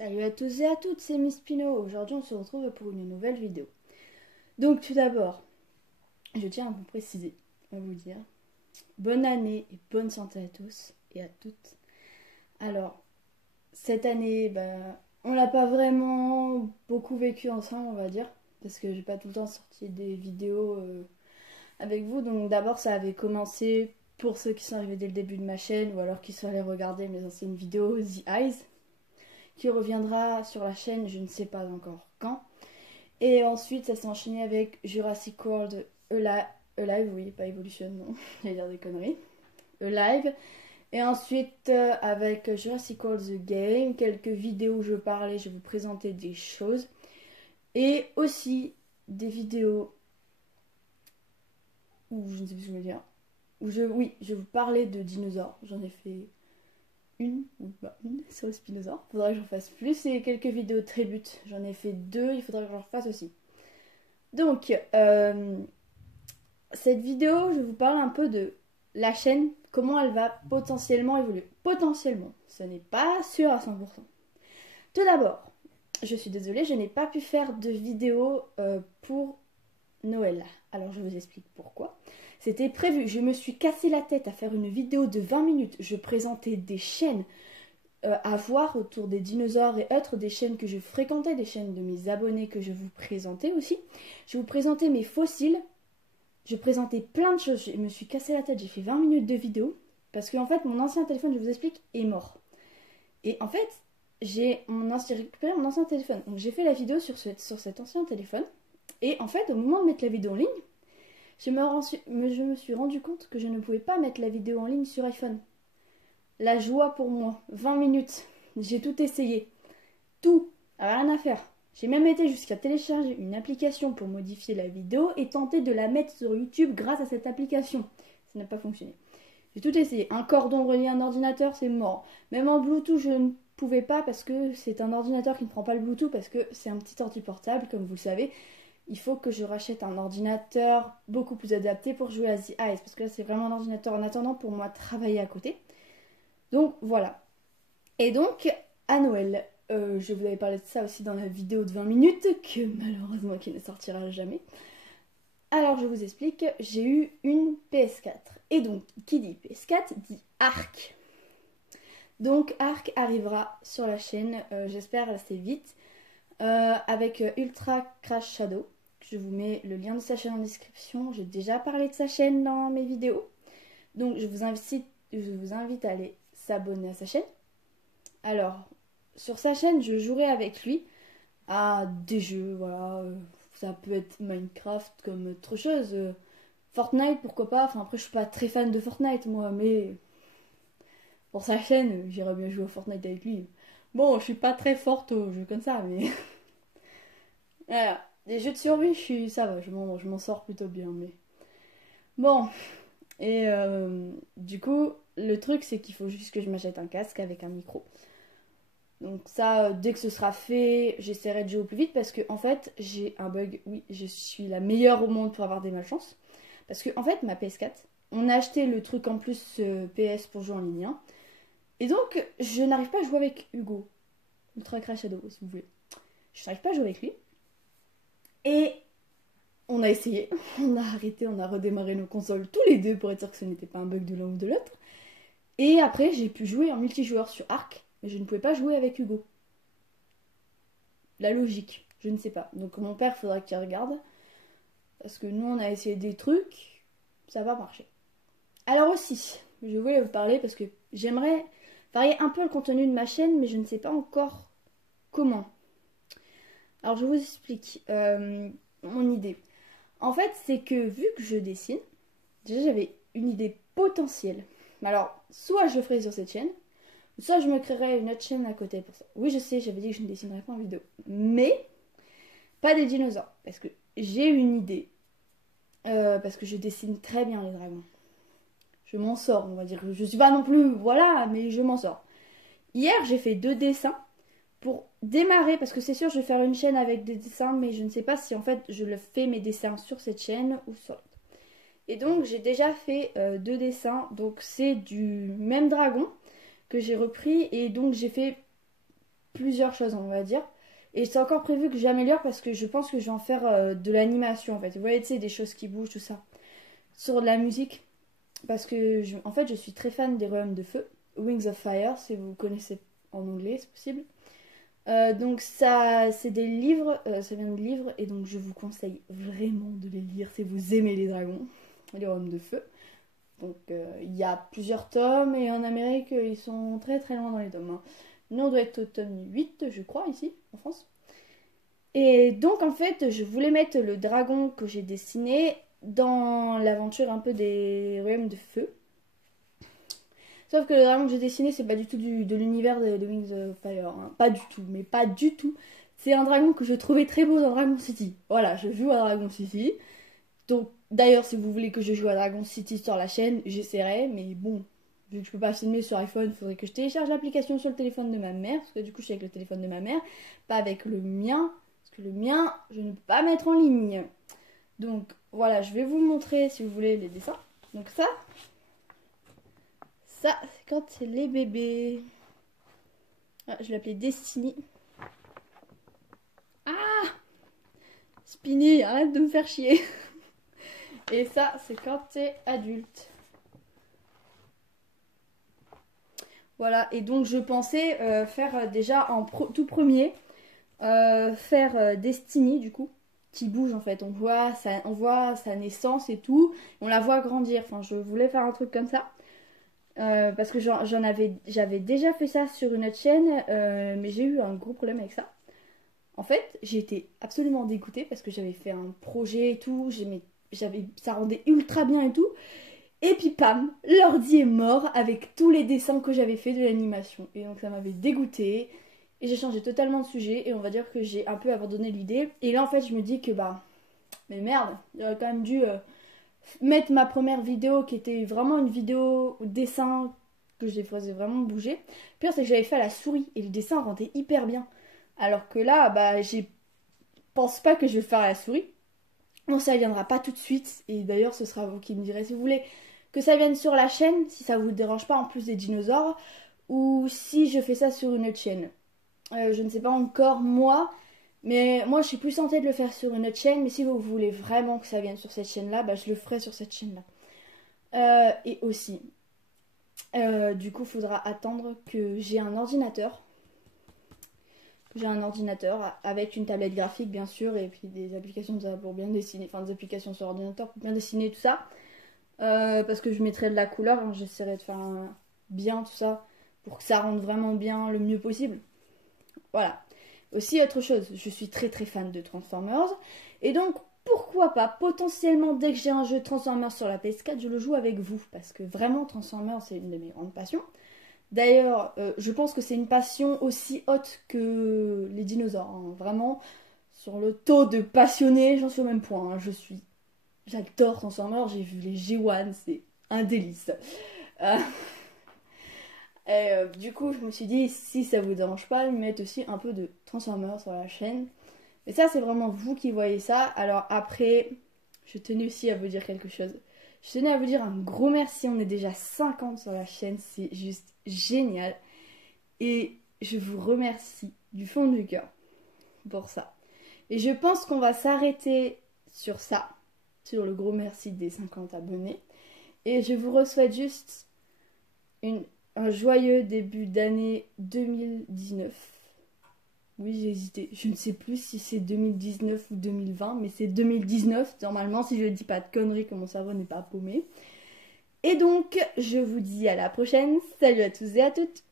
Salut à tous et à toutes, c'est Miss Pino. Aujourd'hui, on se retrouve pour une nouvelle vidéo. Donc, tout d'abord, je tiens à vous préciser, à vous dire, bonne année et bonne santé à tous et à toutes. Alors, cette année, on l'a pas vraiment beaucoup vécu ensemble, on va dire, parce que j'ai pas tout le temps sorti des vidéos avec vous. Donc, d'abord, ça avait commencé pour ceux qui sont arrivés dès le début de ma chaîne ou alors qui sont allés regarder mes anciennes vidéos, The Eyes, qui reviendra sur la chaîne, je ne sais pas encore quand. Et ensuite, ça s'est enchaîné avec Jurassic World Alive, oui, pas Evolution, non, j'allais dire des conneries. Alive. Et ensuite, avec Jurassic World The Game, quelques vidéos où je parlais, je vous présentais des choses. Et aussi des vidéos où, je ne sais plus ce que je veux dire, oui, je vous parlais de dinosaures. J'en ai fait une sur le spinosaure. Faudrait que j'en fasse plus. Et quelques vidéos tributes. J'en ai fait 2, il faudrait que j'en fasse aussi. Donc, cette vidéo, je vous parle un peu de la chaîne, comment elle va potentiellement évoluer. Potentiellement, ce n'est pas sûr à 100%. Tout d'abord, je suis désolée, je n'ai pas pu faire de vidéo pour Noël. Alors, je vous explique pourquoi. C'était prévu, je me suis cassé la tête à faire une vidéo de 20 minutes. Je présentais des chaînes à voir autour des dinosaures et autres, des chaînes que je fréquentais, des chaînes de mes abonnés que je vous présentais aussi. Je vous présentais mes fossiles, je présentais plein de choses, je me suis cassé la tête, j'ai fait 20 minutes de vidéo, parce qu'en fait mon ancien téléphone, je vous explique, est mort. Et en fait, j'ai récupéré mon ancien téléphone, donc j'ai fait la vidéo sur cet ancien téléphone, et en fait au moment de mettre la vidéo en ligne, je me suis rendu compte que je ne pouvais pas mettre la vidéo en ligne sur iPhone. La joie pour moi, 20 minutes, j'ai tout essayé, tout, rien à faire. J'ai même été jusqu'à télécharger une application pour modifier la vidéo et tenter de la mettre sur YouTube grâce à cette application. Ça n'a pas fonctionné. J'ai tout essayé. Un cordon relié à un ordinateur, c'est mort. Même en Bluetooth, je ne pouvais pas parce que c'est un ordinateur qui ne prend pas le Bluetooth parce que c'est un petit ordi portable, comme vous le savez. Il faut que je rachète un ordinateur beaucoup plus adapté pour jouer à The Eyes parce que là, c'est vraiment un ordinateur en attendant pour moi travailler à côté. Donc voilà. Et donc, à Noël, je vous avais parlé de ça aussi dans la vidéo de 20 minutes, que malheureusement qui ne sortira jamais. Alors je vous explique, j'ai eu une PS4. Et donc, qui dit PS4 dit Ark. Donc Ark arrivera sur la chaîne, j'espère assez vite, avec Ultra Crash Shadow. Je vous mets le lien de sa chaîne en description. J'ai déjà parlé de sa chaîne dans mes vidéos. Donc je vous invite à aller s'abonner à sa chaîne. Alors, sur sa chaîne, je jouerai avec lui à des jeux, voilà. Ça peut être Minecraft comme autre chose. Fortnite, pourquoi pas. Enfin, après, je suis pas très fan de Fortnite, moi, mais pour sa chaîne, j'irais bien jouer à Fortnite avec lui. Bon, je suis pas très forte aux jeux comme ça, mais voilà. Les jeux de survie, ça va, je m'en sors plutôt bien, mais bon. Et du coup, le truc, c'est qu'il faut juste que je m'achète un casque avec un micro. Donc ça, dès que ce sera fait, j'essaierai de jouer au plus vite parce que en fait, j'ai un bug. Oui, je suis la meilleure au monde pour avoir des malchances. Parce que en fait, ma PS4, on a acheté le truc en plus PS pour jouer en ligne, hein. Et donc, je n'arrive pas à jouer avec Hugo. Ultra Crash Shadow, si vous voulez. Je n'arrive pas à jouer avec lui. Et on a essayé, on a arrêté, on a redémarré nos consoles tous les deux pour être sûr que ce n'était pas un bug de l'un ou de l'autre. Et après, j'ai pu jouer en multijoueur sur Ark, mais je ne pouvais pas jouer avec Hugo. La logique, je ne sais pas. Donc mon père, faudra qu'il regarde. Parce que nous, on a essayé des trucs, ça va marcher. Alors aussi, je voulais vous parler parce que j'aimerais varier un peu le contenu de ma chaîne, mais je ne sais pas encore comment. Alors je vous explique mon idée. En fait, c'est que vu que je dessine, déjà j'avais une idée potentielle. Alors, soit je le ferai sur cette chaîne, soit je me créerai une autre chaîne à côté pour ça. Oui, je sais, j'avais dit que je ne dessinerais pas en vidéo. Mais, pas des dinosaures. Parce que j'ai une idée. Parce que je dessine très bien les dragons. Je m'en sors, on va dire. Je suis pas non plus, voilà, mais je m'en sors. Hier, j'ai fait 2 dessins pour démarrer, parce que c'est sûr, je vais faire une chaîne avec des dessins, mais je ne sais pas si en fait je le fais mes dessins sur cette chaîne ou sur l'autre. Et donc, j'ai déjà fait 2 dessins. Donc, c'est du même dragon que j'ai repris. Et donc, j'ai fait plusieurs choses, on va dire. Et c'est encore prévu que j'améliore parce que je pense que je vais en faire de l'animation en fait. Vous voyez, tu sais, des choses qui bougent, tout ça. Sur de la musique. Parce que, en fait, je suis très fan des Royaumes de Feu. Wings of Fire, si vous connaissez en anglais, c'est possible. Donc ça, c'est des livres, ça vient de livres. Et donc je vous conseille vraiment de les lire si vous aimez les dragons. Les Royaumes de Feu. Donc il y a plusieurs tomes et en Amérique, ils sont très très loin dans les tomes. Hein. Nous, on doit être au tome 8, je crois, ici, en France. Et donc, en fait, je voulais mettre le dragon que j'ai dessiné dans l'aventure un peu des Royaumes de Feu. Sauf que le dragon que j'ai dessiné, c'est pas du tout de l'univers de Wings of Fire. Hein. Pas du tout, mais pas du tout. C'est un dragon que je trouvais très beau dans Dragon City. Voilà, je joue à Dragon City. Donc, d'ailleurs, si vous voulez que je joue à Dragon City sur la chaîne, j'essaierai. Mais bon, vu que je peux pas filmer sur iPhone, il faudrait que je télécharge l'application sur le téléphone de ma mère. Parce que du coup, je suis avec le téléphone de ma mère, pas avec le mien. Parce que le mien, je ne peux pas mettre en ligne. Donc, voilà, je vais vous montrer, si vous voulez, les dessins. Donc ça, c'est quand c'est les bébés. Ah, je l'appelais Destiny. Ah, Spinny, arrête de me faire chier. Et ça, c'est quand t'es adulte. Voilà, et donc je pensais faire déjà en tout premier, faire Destiny du coup, qui bouge en fait. On voit sa naissance et tout, on la voit grandir. Enfin, je voulais faire un truc comme ça. Parce que j'avais déjà fait ça sur une autre chaîne, mais j'ai eu un gros problème avec ça. En fait, j'ai été absolument dégoûtée parce que j'avais fait un projet et tout, ça rendait ultra bien et tout. Et puis pam, l'ordi est mort avec tous les dessins que j'avais fait de l'animation. Et donc ça m'avait dégoûtée. Et j'ai changé totalement de sujet et on va dire que j'ai un peu abandonné l'idée. Et là en fait je me dis que mais merde, j'aurais quand même dû mettre ma première vidéo qui était vraiment une vidéo dessin que je les faisais vraiment bouger. Le pire c'est que j'avais fait à la souris et le dessin rendait hyper bien. Alors que là, je pense pas que je vais le faire à la souris. Bon, ça viendra pas tout de suite. Et d'ailleurs, ce sera vous qui me direz si vous voulez que ça vienne sur la chaîne, si ça vous dérange pas en plus des dinosaures, ou si je fais ça sur une autre chaîne. Je ne sais pas encore moi, mais moi je suis plus tentée de le faire sur une autre chaîne. Mais si vous voulez vraiment que ça vienne sur cette chaîne-là, je le ferai sur cette chaîne-là. Et aussi, du coup, il faudra attendre que j'ai un ordinateur. J'ai un ordinateur avec une tablette graphique bien sûr et puis des applications pour bien dessiner, enfin des applications sur ordinateur pour bien dessiner tout ça. Parce que je mettrai de la couleur, hein, j'essaierai de faire bien tout ça pour que ça rende vraiment bien le mieux possible. Voilà. Aussi autre chose, je suis très très fan de Transformers et donc pourquoi pas potentiellement dès que j'ai un jeu Transformers sur la PS4 je le joue avec vous parce que vraiment Transformers c'est une de mes grandes passions. D'ailleurs, je pense que c'est une passion aussi haute que les dinosaures. Hein. Vraiment, sur le taux de passionnés, j'en suis au même point. Hein. J'adore Transformers, j'ai vu les G1, c'est un délice. Du coup, je me suis dit, si ça vous dérange pas, de mettre aussi un peu de Transformers sur la chaîne. Mais ça, c'est vraiment vous qui voyez ça. Alors après, je tenais aussi à vous dire quelque chose. Je tenais à vous dire un gros merci, on est déjà 50 sur la chaîne, c'est juste génial. Et je vous remercie du fond du cœur pour ça. Et je pense qu'on va s'arrêter sur ça, sur le gros merci des 50 abonnés. Et je vous souhaite juste un joyeux début d'année 2019. Oui, j'ai hésité. Je ne sais plus si c'est 2019 ou 2020, mais c'est 2019 normalement, si je ne dis pas de conneries, que mon cerveau n'est pas paumé. Et donc, je vous dis à la prochaine. Salut à tous et à toutes.